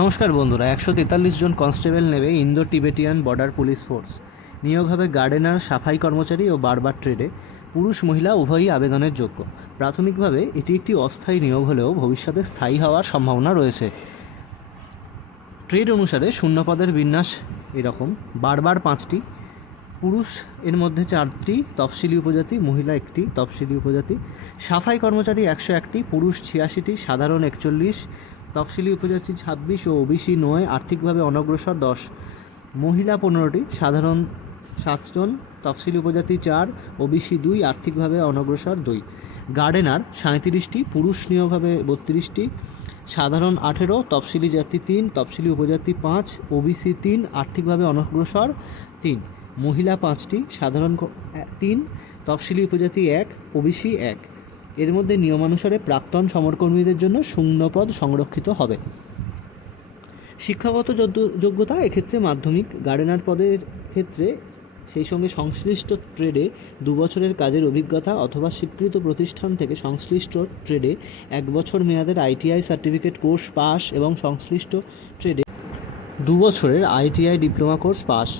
নমস্কার বন্ধুরা, 143 জন কনস্টেবল নেবে Indo Tibetan border police force. নিয়োগ হবে গার্ডেনার, সাফাই কর্মচারী ও বারবার ট্রেডে। পুরুষ মহিলা উভয়ই আবেদনের যোগ্য। প্রাথমিকভাবে এটি একটি অস্থায়ী নিয়োগ হলেও ভবিষ্যতে স্থায়ী হওয়ার সম্ভাবনা রয়েছে। ট্রেড অনুসারে শূন্যপদের বিন্যাস এরকম: বারবার 5টি, পুরুষ এর মধ্যে 4টি তফসিলি উপজাতি, মহিলা 1টি তফসিলি উপজাতি। সাফাই কর্মচারী 101টি, পুরুষ 86টি, সাধারণ 41, তফসিলি উপজাতি 26 ও ওবিসি 9, আর্থিকভাবে অনগ্রসর 10। মহিলা 15টি, সাধারণ 7 জন, তফসিলি উপজাতি 4, ওবিসি 2, আর্থিকভাবে অনগ্রসর 2। গার্ডেনার 37টি, পুরুষ নিয়োগ হবে 32টি, সাধারণ 18, তফসিলি জাতি 3, তফসিলি উপজাতি 5, ওবিসি 3, আর্থিকভাবে অনগ্রসর 3। মহিলা 5টি, সাধারণ 3, তফসিলি উপজাতি 1, ওবিসি 1। এর মধ্যে নিয়মানুসারে প্রাক্তন সমরকর্মীদের জন্য শূন্যপদ সংরক্ষিত হবে। শিক্ষাগত যোগ্যতা এক্ষেত্রে মাধ্যমিক। গার্ডেনার পদের ক্ষেত্রে সেই সঙ্গে সংশ্লিষ্ট ট্রেডে 2 বছরের কাজের অভিজ্ঞতা অথবা স্বীকৃত প্রতিষ্ঠান থেকে সংশ্লিষ্ট ট্রেডে 1 বছর মেয়াদের আইটিআই সার্টিফিকেট কোর্স পাস এবং সংশ্লিষ্ট ট্রেডে 2 বছরের আইটিআই ডিপ্লোমা কোর্স পাস।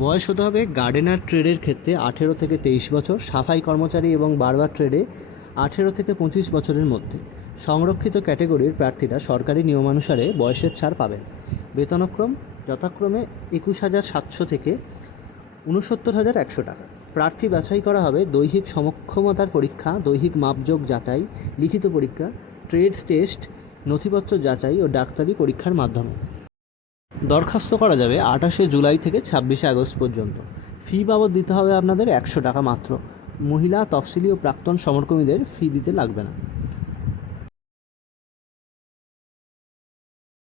বয়স হতে হবে গার্ডেনার ট্রেডের ক্ষেত্রে 18 থেকে 23 বছর, সাফাই কর্মচারী এবং বারবার ট্রেডে 18 থেকে 25 বছরের মধ্যে। সংরক্ষিত ক্যাটেগরির প্রার্থীরা সরকারি নিয়মানুসারে বয়সের ছাড় পাবেন। বেতনক্রম যথাক্রমে 21,700 থেকে 69,100 টাকা। প্রার্থী বাছাই করা হবে দৈহিক সমক্ষমতার পরীক্ষা, দৈহিক মাপযোগ যাচাই, লিখিত পরীক্ষা, ট্রেড টেস্ট, নথিপত্র যাচাই ও ডাক্তারি পরীক্ষার মাধ্যমে। দরখাস্ত করা যাবে 28শে জুলাই থেকে 26শে আগস্ট পর্যন্ত। ফি বাবদ দিতে হবে আপনাদের 100 টাকা মাত্র। মহিলা, তফসিলি ও প্রাক্তন সমরকর্মীদের ফি দিতে লাগবে না।